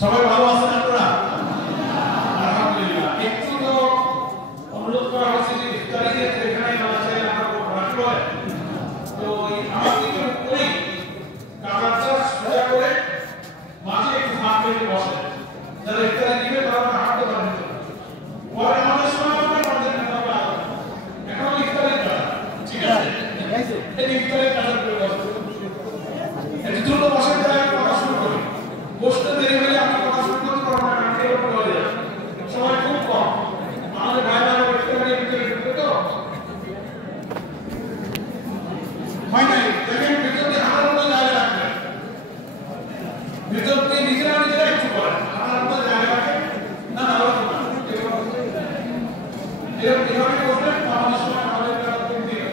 সবাই ভালো আছেন আপনারা? আলহামদুলিল্লাহ। একটু তো অনুরোধ করা হয়েছে যে ইফতারিতে যেখানে আছে আমরা রাখি হয়, তো আমার থেকে উপরেই কাগজটা সোজা করে মাঝে একটু ফাঁক করে বসে, যারা ইফতারি দিবে তারা হাঁটতে পারবে। পরে আমাদের সময় হবে আমাদের এখন ইফতারের কাজ, ঠিক আছে? এই ইফতারের কাজ করে বসে একটু দ্রুত বসে যায়, কথা শুরু করি। বসতে দেরি হলে আপনি কথা শুরু করতে পারবেন না, কারণ এরকম হয়ে যায়। সময় খুব কম। আমাদের ভাইরা ইফতারের ভিতরে ঢুকবে তো হয় নাই, দেখেন ভিতর দিয়ে হাঁটার মতো জায়গা রাখবেন, ভিতর দিয়ে নিজেরা একটু করেন, হাঁটার মতো জায়গা রাখেন। না না এভাবে করবেন, আমাদের সময় আমাদের দিয়ে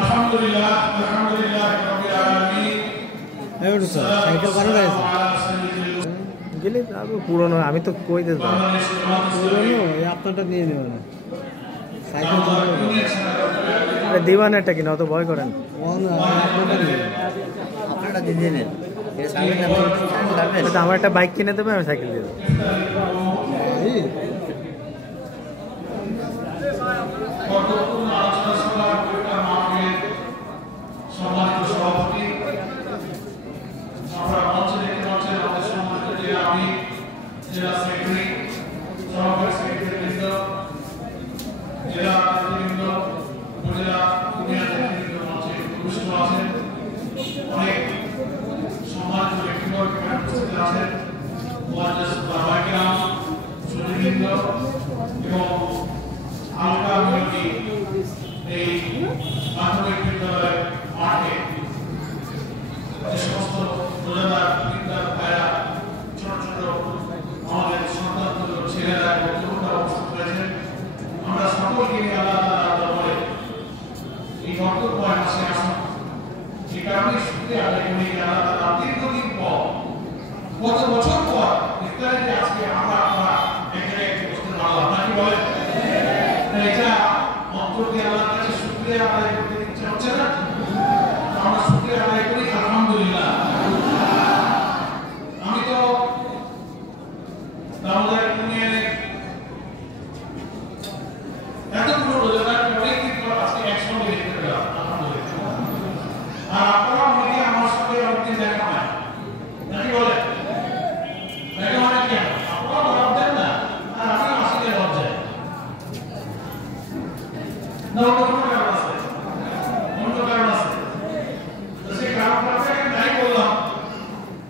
আলহামদুলিল্লাহ আলহামদুলিল্লাহ রাব্বিল আলামিন। সাইকেল বারো গেছে গেলে পুরনো, আমি তো কই দিতে পুরনো আপনারটা নিয়ে নেবেন সাইকেল দিবান একটা কিনা অত ভয় করেন, আপনারা দিয়ে নেন। আমার একটা বাইক কিনে দেবে, আমি সাইকেল দিয়ে দেবো। সম্মানিত সভাপতি, আমরা মঞ্চে দেখতে পাচ্ছেন আমাদের সম্মানিত জেলা আমির, জেলা সেক্রেটারি, সহকারী সেক্রেটারিবৃন্দ, জেলা নেতৃবৃন্দ, উপজেলা ইউনিয়ন নেতৃবৃন্দ মঞ্চে উপস্থিত আছেন। অনেক সম্মানিত ব্যক্তিবর্গ এখানে উপস্থিত আছেন, মুআজ্জাজ বাবা কিরাম, সুধীবৃন্দ এবং হালকা বিরোধী এই মাধ্যমিক বিদ্যালয়ের মাঠে যে সমস্ত রোজাদার বিদ্যার ভাইরা, ছোট ছোট আমাদের সন্তান ছেলেরা এবং তরুণরা উপস্থিত রয়েছেন, আমরা সকলকে নিয়ে আল্লাহ তাআলার দরবারে এই বক্তব্যময় মাসে আসুন। এই কারণে শুক্রিয়া আদায় করি যে আল্লাহ তাআলা দীর্ঘদিন পর, কত বছর পর ইফতারিতে আজকে আমরা এক জায়গায় বসতে পারলাম, নাকি বলেন? এটা অন্তর দিয়ে আল্লাহর কাছে শুকরিয়া আদায় করতে ইচ্ছে হচ্ছে না? আমরা শুকরিয়া আদায় করি আলহামদুলিল্লাহ। আমি তো দামোদর ইউনিয়নে এতগুলো রোজাদার অনেকদিন পর আজকে একসঙ্গে দেখতে পেলাম আলহামদুলিল্লাহ। আর আপনারা অনেকে আমার সঙ্গে অনেকদিন দেখা হয়, নাকি বলেন? দেখা হয় কেন? আপনারা বরাব দেন না, আর আমি আসলে লজ্জায় না, অন্য কোনো কারণ আছে, অন্য কারণ আছে। তো সেই কারণটাকে আমি তাই বললাম,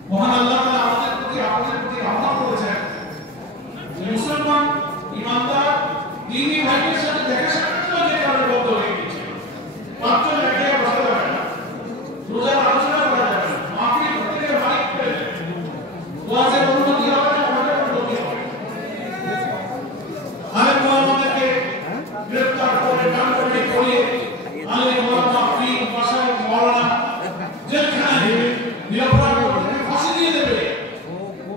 মহান আল্লাহ তাআলা আমাদের প্রতি আপনাদের প্রতি রহমত করেছেন যে মুসলমান ইমানদার দ্বীনি ভাইদের সাথে দেখা সাক্ষাৎ যে কারণে বন্ধ হয়ে গেছে, মাত্র দেখে বসতে পারে না, রোজার আলোচনা করা যাবে না, মাহফিল করতে গেলে মাইক পেয়ে যায়, ওয়াজের অনুমতি হবে না, ওয়াজের অনুমতি হবে। আলেম ওলামাদেরকে গ্রেফতার করে গান করে পড়িয়ে আলেম ওলামা পীর মাশায়েখ মাওলানা যেখানে নিরপরাধকে ফাঁসি দিয়ে দেবে,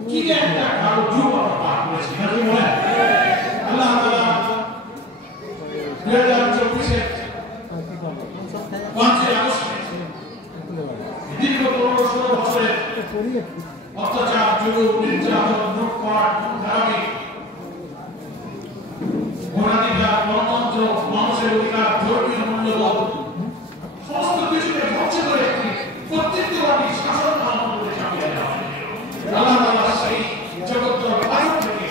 কি যে একটা কারো যুগ আমরা পার করেছি, নাকি বলেন? আল্লাহ তাআলা 2024-এর 5 আগস্টে দীর্ঘ 15-16 বছরের অত্যাচার, জুলুম, নির্যাতন, লুটপাট, ধারাবি, ভোটাধিকার, গণতন্ত্র, মানুষের অধিকার, ধর্মীয় মূল্যবোধ সমস্ত কিছুকে ধ্বংস করে একটি কর্তৃত্ববাদী শাসন আহ্বান করে চাপিয়ে দেওয়া হয়। আল্লাহ তাআলা সেই জগৎটার বাইরে থেকে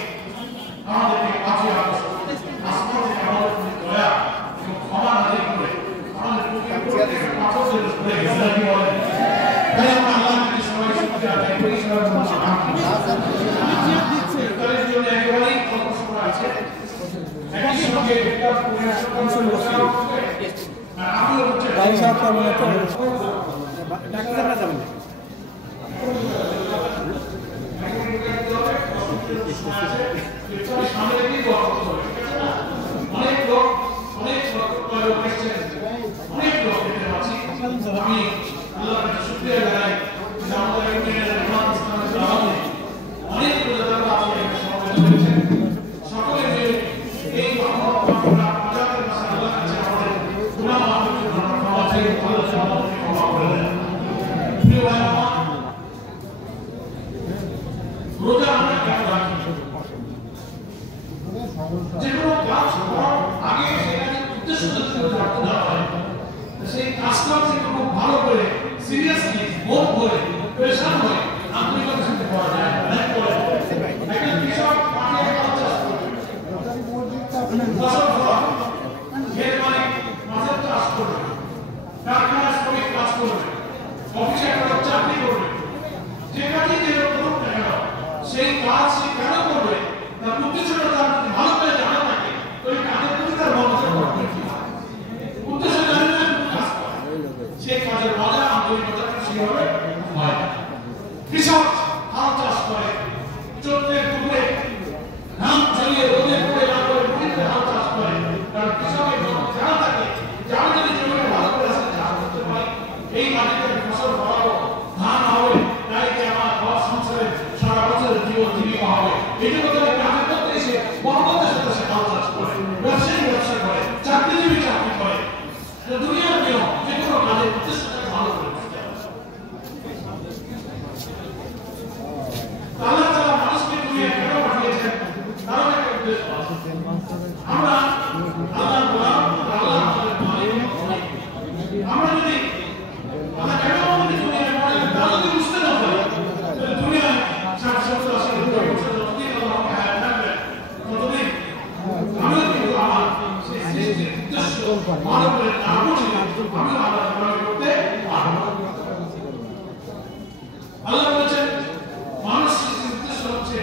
আমাদেরকে 5 আগস্ট আসমান থেকে আমাদের প্রতি দয়া এবং ক্ষমা নাজিল করে আমাদের প্রতি পাথরের উপরে গেছে বলেন। তাই আমরা আল্লাহর কাছে সবাই শুকরিয়া আদায় করি, সবাই ইফতারের জন্য একেবারেই অল্প সময় আছে। একই সঙ্গে ইফতার পরিবেশন আর আমিও হচ্ছে ডাক্তাররা যাবেন না। অনেক লোক এসেছেন, অনেক লোক দেখতে পাচ্ছি। আমি আল্লাহর কাছে শুকরিয়া জানাই যে আমাদের ইউনিয়নের ইমাম ইসলামের দাওয়াতে অনেক রোজাদাররা আজকে এখানে সমবেত হয়েছেন। সকলে মিলে এই উদ্দেশ্যটা যদি থাকতে দেওয়া হয় সেই কাজটা খুব ভালো করে সিরিয়াসলি বোধ করে পরেশান হয়ে আন্তরিকতার সাথে করা যায় অনেক করে একটা কৃষক মাঠে কাজ করবে ফসল ফলাবে এর মানে মাছের চাষ করবে কারখানায় শ্রমিক কাজ করবে অফিসে একটা চাকরি করবে যে কাজে যে করুক না কেন সেই কাজ সে কেন করবে তার উদ্দেশ্যটা তার ভালো করে জানা থাকে ওই কাজের প্রতি তার মনোযোগ করবে উদ্দেশ্য জানে না কাজ করে সেই কাজের মজা আন্তরিকতা সেভাবে হয় কৃষক হাল চাষ করে চোদ্দের পুকুরে ধান চালিয়ে রোদে পড়ে না করে পুকুরে হাল চাষ করে কারণ কৃষকের জানা থাকে যে আমি যদি জমিকে ভালো করে চাষ করতে পারি এই মাটিতে ফসল ফলাবো ধান হবে তাইতে আমার ঘর সংসারে সারা বছরের জীবন জীবিকা হবে এই জন্য তারা কাজের করতে এসে বড়দের সাথে সে হাল চাষ করে ব্যবসায়ী ব্যবসা করে চাকরিজীবী চাকরি করে দুনিয়ার নিয়ম যে কোনো কাজের উদ্দেশ্যটাকে ভালো করে আল্লাহ তাআলা মানুষকে দুনিয়ায় কেন পাঠিয়েছেন তারও একটা উদ্দেশ্য আছে আমরা আল্লাহর গোলাম আল্লাহ আমাদের মালিক আমরা যদি আমরা কেন আমাদের দুনিয়ায় পড়ে তা যদি বুঝতে না পারি তাহলে দুনিয়ায় 60-70-80 বছর যতদিন আল্লাহ হায়াত থাকবে ততদিন আমিও কিন্তু আমার সেই সৃষ্টির উদ্দেশ্য ভালো করে না বুঝলে আমি আল্লাহ করতে পারবো আল্লাহ বলেছেন মানুষ সৃষ্টির উদ্দেশ্য হচ্ছে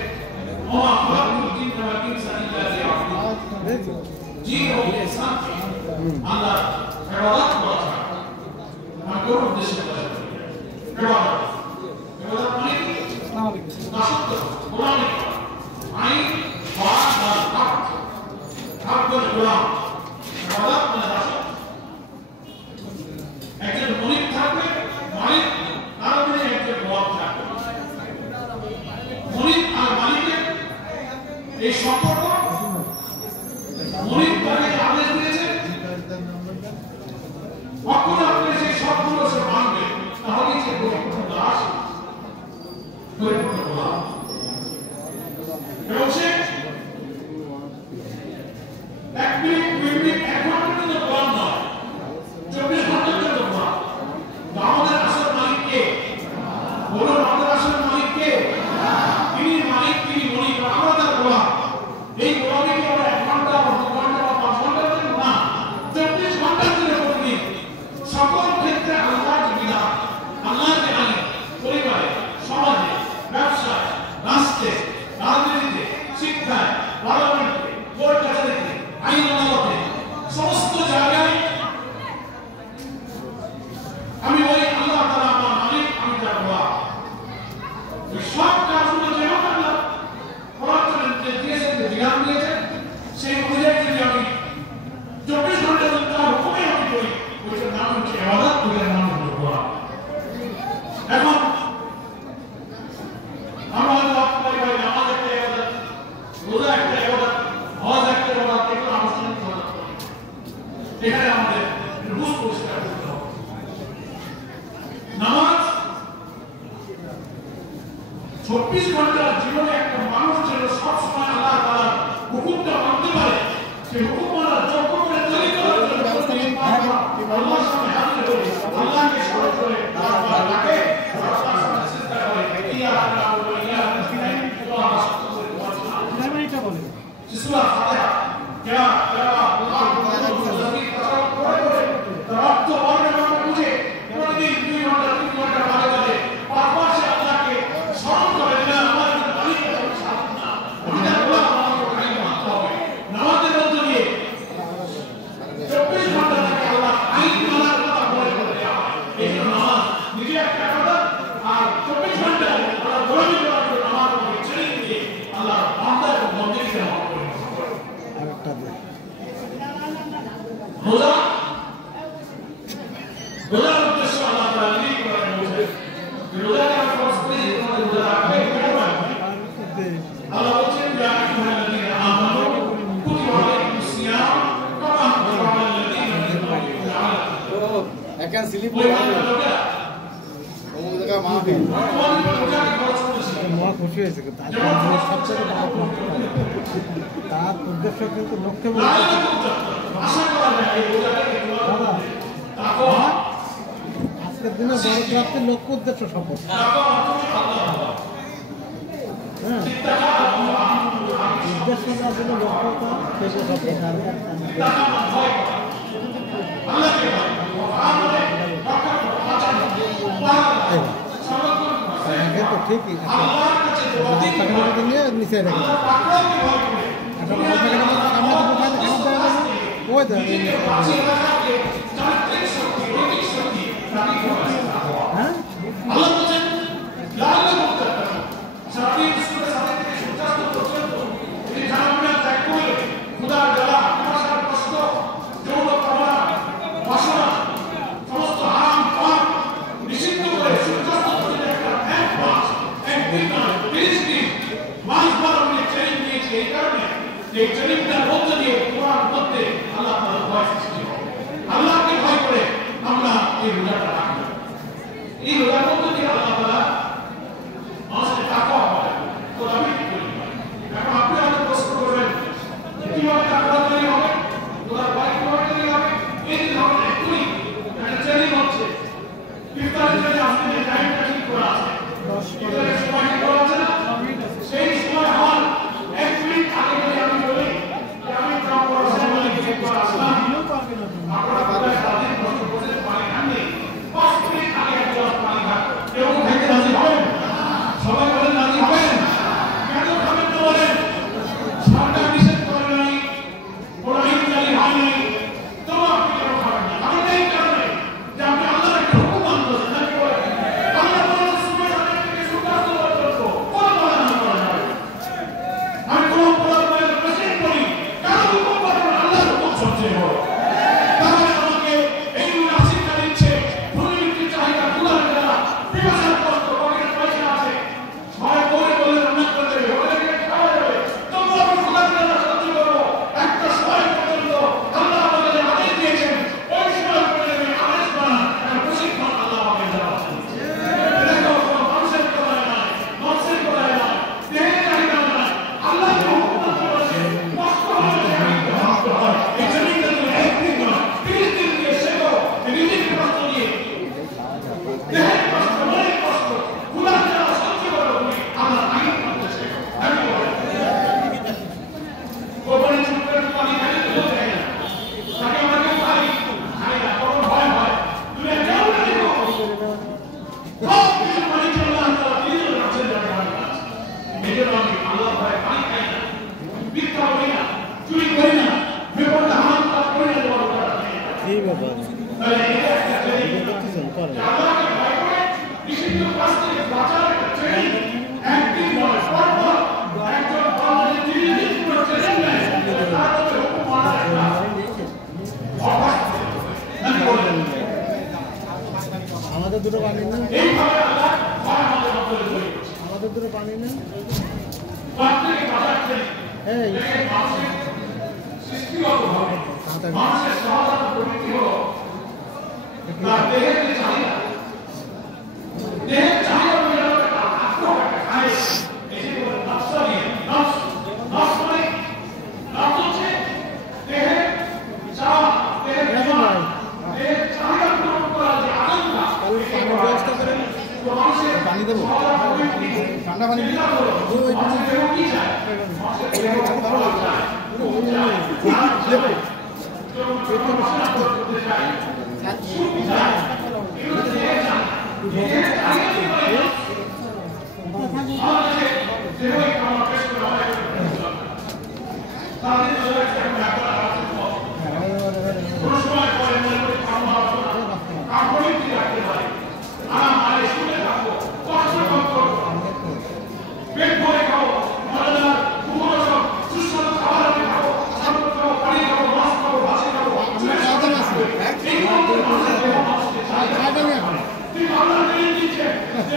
ওমা খালাকুল জিন্না ওয়াল ইনসা ইল্লা লিয়াবুদুন জিন ও ইনসান আল্লাহ ইবাদত করা আর কোন উদ্দেশ্য করা ইবাদত ইবাদত মানে কি দাসত্ব গোলামি আইন ওয়াজ আর আব্দুল গোলাম ইবাদত মানে দাসত্ব একজন মালিক থাকবে মালিক তার উপরে একজন গোলাম থাকবে মালিক আর মালিকের এই সম্পর্ক মালিক তাকে আদেশ দিয়েছে কখন আপনি সেই সবগুলো সে মানবে তাহলে সে পরিপূর্ণ দাস পরিপূর্ণ গোলাম এবং সে 1 মিনিট 2 মিনিট 1 ঘন্টার জন্য গোলাম নয় 24 ঘন্টার জন্য গোলাম আমাদের আসল মালিক কে বলুন আমাদের আসল মালিক কে তিনি মালিক তিনি মালিক আমরা তার গোলাম এই গোলামি কি আমরা 1 ঘন্টা 2 ঘন্টা 5 ঘন্টার জন্য না 24 ঘন্টার জন্য প্রতিদিন সকল ক্ষেত্রে আল্লাহর বিধান আল্লাহর আইন পরিবারে সমাজে ব্যবসায় রাষ্ট্রে রাজনীতিতে শিক্ষায় পার্লামেন্টে কোর্ট কাছারিতে আইন আদালতে সমস্ত জায়গায় আমি বলি আল্লাহ তাআলা আমার মালিক আমি তার গোলাম সব কাজগুলো যেমন আল্লাহ করার জন্য দিয়েছেন বিধান দিয়েছেন সেই অনুযায়ী যদি আমি 24 ঘন্টা ধরে তার হুকুমে আমি করি ওইটার নাম হচ্ছে ইবাদত ওইটার নাম হচ্ছে গোলাম এখন আমরা হয়তো আপনার ভাই নামাজ একটা ইবাদত রোজা একটা ইবাদত হজ একটা ইবাদত এগুলো আনুষ্ঠানিক ইবাদত এখানে আমাদের রুজ পরিষ্কার করতে হবে নামাজ 24 ঘন্টার জীবনে একটা মানুষ যেন সবসময় আল্লাহ তাআলার হুকুমটা মানতে পারে সেই হুকুম মানার যোগ্য করে তৈরি করার জন্য আল্লাহর সামনে হাজির হয়ে আল্লাহকে স্মরণ করে তাকে চেষ্টা করে ইয়াকা না'বুদু ওয়া ইয়াকা নাস্তাঈন আল্লাহ এটা বলে সূরা ফাতিহা কিয়া আল্লাহ তার অর্থ বর্ণনা করে বুঝে প্রতিদিন 2 ঘন্টা 3 ঘন্টা বাদে বাদে বারবার সে আল্লাহকে স্মরণ করে না আমার মালিক সাথে না আমি তার গোলাম আমাকে কাজ করতে হবে নামাজের মধ্যে দিয়ে 24 ঘন্টা থেকে আল্লাহ আইন মানার কথা বলে দেয়া হয় এই জন্য নামাজ নিজে একটা ইবাদত আর 24 ঘন্টা আল্লাহ গোলামি করার জন্য নামাজকে ছেড়ে দিয়ে আল্লাহ বান্দা এবং বন্দেগীকে আমল করে আরেকটা দে রোজা রোজার উদ্দেশ্য আল্লাহ তাআলা নিজেই কোরআনে বলেছেন রোজা যারা ফরজ করেছে তাদের রোজা রাখবে কেন রাখবে আল্লাহ বলেছেন ইয়া আইয়ুহাল্লাযীনা আমানু কুতিবা আলাইকুমুস সিয়াম কামা কুতিবা আলাল লাযীনা মিন ক্বাবলিকুম লাআল্লাকুম একা স্লিপ ওই লোকেরা ওই জায়গা মাহফিল রোজা ফরজ করেছে মহা খুশি হয়েছে তার সবচেয়ে তার উদ্দেশ্য কিন্তু লক্ষ্যে আজকের দিনে বড় প্রাপ্তির লক্ষ্য উদ্দেশ্য সফল। হ্যাঁ উদ্দেশ্যটা আসলে লক্ষ্যটা সেটা সফল তো ঠিকই নিয়ে নিচে রেখে ওই তো হ্যাঁ আল্লাহকে ভয় করে আমরা এই রোজাটা রাখি। এই রোজার মধ্যে দিয়ে আল্লাহ তাআলা মানুষের তাকওয়া হয়, কোরআনে করি। এখন আপনি আমাকে প্রশ্ন করবেন কিভাবে তাকওয়া তৈরি হবে, রোজার ভয় কিভাবে তৈরি হবে? এই যে ধরনের এক্ষুনি একটা ট্রেনিং হচ্ছে, ইফতারের জন্য আপনি যে টাইমটা ঠিক করা আছে, ইফতারের সময় ঠিক করা আছে না, সেই সময় হল 1 মিনিট আগে যদি আমি বলি যে আমি সময় ঠিক করা আছে না, আপনারা কোথায় তাদের কষ্ট করে পানি খাননি, 5 মিনিট আগে এক গ্লাস পানি খান, কেউ খাইতে রাজি হবেন? সবাই বলেন রাজি হবেন? কেন খাবেন না বলেন? সরকার নিষেধ করে নাই, কোনো আইন জারি হয় নাই, তবু আপনি কেন খাবেন না? কারণ এই কারণে যে আপনি আল্লাহর একটা হুকুম মানতেছেন, নাকি বলেন আল্লাহ বলেছে সুবহান আল্লাহ থেকে সূর্যাস্ত পর্যন্ত কোনো বাধা না করা যাবে। আমি কোন প্রয়োজনের মেসেজ করি, কারো হুকুম পালন আল্লাহর হুকুম সবচেয়ে বড়। তাহলে আমাকে এই শিক্ষা দিচ্ছে ভূমির চাহিদা পূরণ করা, বিকাশের কষ্ট, পকেটে পয়সা আছে, ঘরে বলে বলে রান্না করে দেবে, ওদের খাওয়া যাবে, তবু আমি খোলার জন্য সহ্য করবো। একটা সময় পর্যন্ত আল্লাহ আমাকে যে আদেশ দিয়েছেন, ওই সময় পর্যন্ত আদেশ করা একটা প্রশিক্ষণ আল্লাহ আমাকে দেওয়া। দেখো কোনো মানুষের কথায় নয়, নফসের কথায় নয়, দেহের চাহিদা নয়, আল্লাহ যে হুকুম করেছে, কষ্ট হবে কষ্ট হয়। এই জন্যই তো একদিন নয়, 30 দিন দিয়ে শেখো, নিজেকে কষ্ট দিয়ে দেহের কষ্ট, মনের কষ্ট, খোলার জন্য সহ্য করো, তুমি আল্লাহ আইন মানতে শেখো। আমি বলি গোপনে চুপ করে পানি খাইতে তো দেয় না, তাকে আমরা কেউ খাই না, কখন ভয় হয় তুমি কেউ না দেখো সব কিছু পানি চলে আল্লাহ নিজের রাখছেন, যাকে পানি খাচ্ছে। এই জন্য আমি আল্লাহ ভয় পানি খাই না, মিথ্যা বলি না, চুরি করি না, বিপদে হাত কাজ করি না, তোমার কথা নেই। এই ব্যাপার তাহলে এটা একটা ট্রেনিং, করতেছেন করেন আল্লাহকে ভয় করে নিষিদ্ধ কাজ থেকে বাঁচার একটা ট্রেনিং। একদিন নয়, পরপর একজন বাংলাদেশে 30 দিন পুরো ট্রেনিং নেয়, তার মধ্যে হুকুম মানার একটা অভ্যাস আছে। আমি বলি আমাদের দুটো পানি না, এইভাবে আল্লাহ ভয় আমাদের মধ্যে তৈরি করছে। আমাদের দুটো পানি না, বাদ থেকে বাঁচার ট্রেনিং, এই মানুষের সৃষ্টিগতভাবে মানুষের সহজাত প্রবৃত্তি হলো তার দেহের যে চাহিদা, দেহের চাহিদা মেটানোর একটা আগ্রহ, একটা খায়, এই যে বলে নফসা দিয়ে, নফস মানে নফস হচ্ছে দেহের চাওয়া, দেহের চাহিদা পূরণ করার যে আকাঙ্ক্ষা, পানির ব্যবস্থা করেন, তো মানুষের পানি দেবো, সহজাত প্রবৃত্তি ঠান্ডা পানি চিন্তা করো, মানুষের দেহ কি চায়? মানুষের দেহ ভালো চায়, ঘুম চায়, আরাম চায়, কেউ মাথা করতে চায়, সুখ চায়, এগুলো দেহের চায়। দেহের চাহিদা কি করে? আমাদের দেহই খাওয়া পেশ করে আমাদের তাদের জন্য একটা ব্যাপার আছে। কোনো সময় পরে মনে করি খাওয়া হবে না, কাপড়ই দিয়ে রাখতে পারি, আরাম আরে শুনে থাকবো, কষ্ট কম করবো, পেট ভরে খাবো, মজাদার কুমড়ো সব সুস্বাদু খাবার আমি খাবো, সাবুত খাবো, পানি খাবো, মাছ খাবো, ভাজি খাবো, সাদা মাছ এই মানুষের দেহ মানুষকে চায়। খাবেন এখন তুই ভাবনা ট্রেনিং দিচ্ছে যে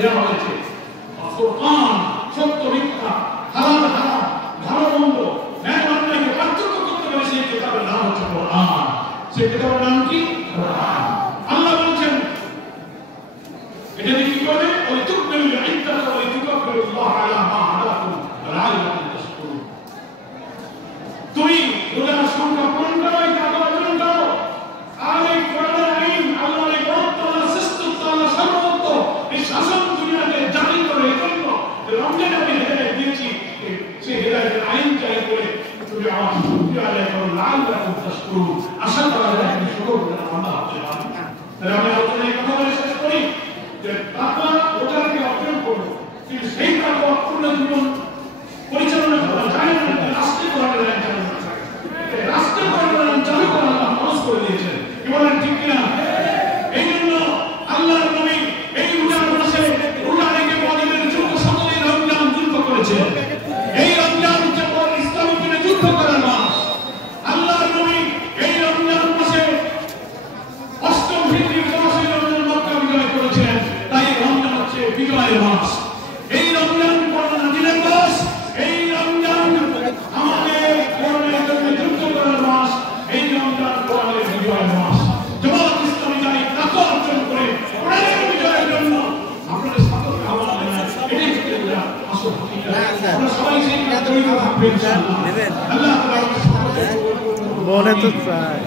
দেওয়া হয়েছে। কোরআন সত্য মিথ্যা হালাল হারাম কিতাবের নাম হচ্ছে কোরআন। সেই কিতাবের নাম কি? কোরআন। আল্লাহ বলছেন এটা কি করে? ওই তুকবিল ইদ্দাত ওয়া তুকাব্বিরুল্লাহ আলা মা হাদাকুম লাআল্লাকুম তাশকুরুন। তুমি রোজার সংখ্যা পূরণ করো, টাকা অর্জন করো, আর এই কোরআনের আইন আল্লাহর এই বরত্ব, আল্লাহর শ্রেষ্ঠত্ব, আল্লাহর সর্বত্ব এই শাসন দুনিয়াতে জারি করে। এজন্য রমজান আমি হেদায়েত দিয়েছি, সেই হেদায়েতের আইন জারি করে তুমি আমার শুকরিয়া আদায় করো, লাআল্লাকুম তাশকুরুন। আশা করা যায় তুমি শুকর করে আল্লাহ হতে পারবে। তাহলে আমি আলোচনা এই কথা বলে শেষ করি যে তাকওয়া রোজা থেকে অর্জন করো, কিন্তু সেই তাকওয়া পূর্ণ জীবন পরিচালনা করা যায় না। রাষ্ট্রীয় কোরআনের আইন চালু করা যায়, রাষ্ট্রীয় কোরআনের আইন চালু করা আল্লাহ ফরজ করে দিয়েছেন। কি বলেন ঠিক কিনা? এই জন্য আল্লাহর নবী এই রোজার মাসে রোজা রেখে বদরের যুদ্ধ সকলেই রমজান যুদ্ধ করেছে। এই রমজান হচ্ছে ইসলামের জন্য যুদ্ধ করার মাস। আল্লাহর নবী এই রমজান মাসে অষ্টম হিজরির 10 রমজান মক্কা বিজয় করেছেন। তাই রমজান হচ্ছে বিজয়ের মাস। এই রমজান কোরআন নাযিলের মাস। এই রমজান আমাদের কোরআনের জন্য যুদ্ধ করার মাস। এই রমজান কোরআনের বিজয়ের মাস। জামাত ইসলামী যাই তাকওয়া অর্জন করে কোরআনের বিজয়ের জন্য আপনাদের সকলকে আহ্বান জানাই। এটাই হচ্ছে রোজা আসল হাকিকত। আমরা সবাই সেই জড়িত থাকবেন ইনশাআল্লাহ। আল্লাহ তাআলা মনে তো চায়।